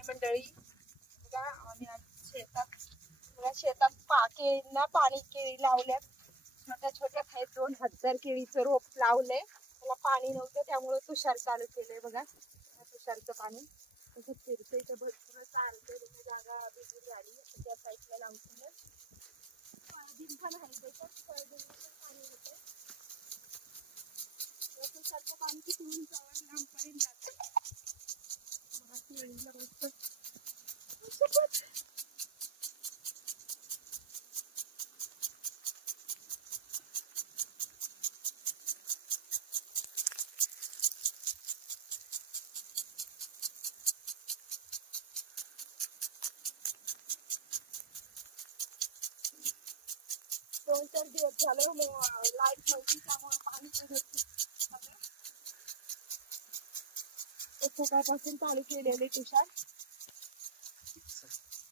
हाय मंडळी बघा आम्ही आज शेतात केळींना केळी लावल्यात. छोट्या छोट्या आहेत 2000 केळीचं रोप लावलंय. त्याला पाणी नव्हतं त्यामुळे तुषार चालू केलंय. बघा तुषारचं पाणी कसं फिरतंय इथं भरपूर चालतंय. जागा बिजली झाली त्या साईडला लावतील. सोयाबीन पण आहे त्याच्यात सोयाबीनचं पाणी होतं. तुषारचं पाणी किती उंचावर लांबपर्यंत जातं. बघा केळीला मस्त दोन चार दिवस झाले लाईट नव्हती त्यामुळे पाणी सकाळपासून चालू केलेले तुषार.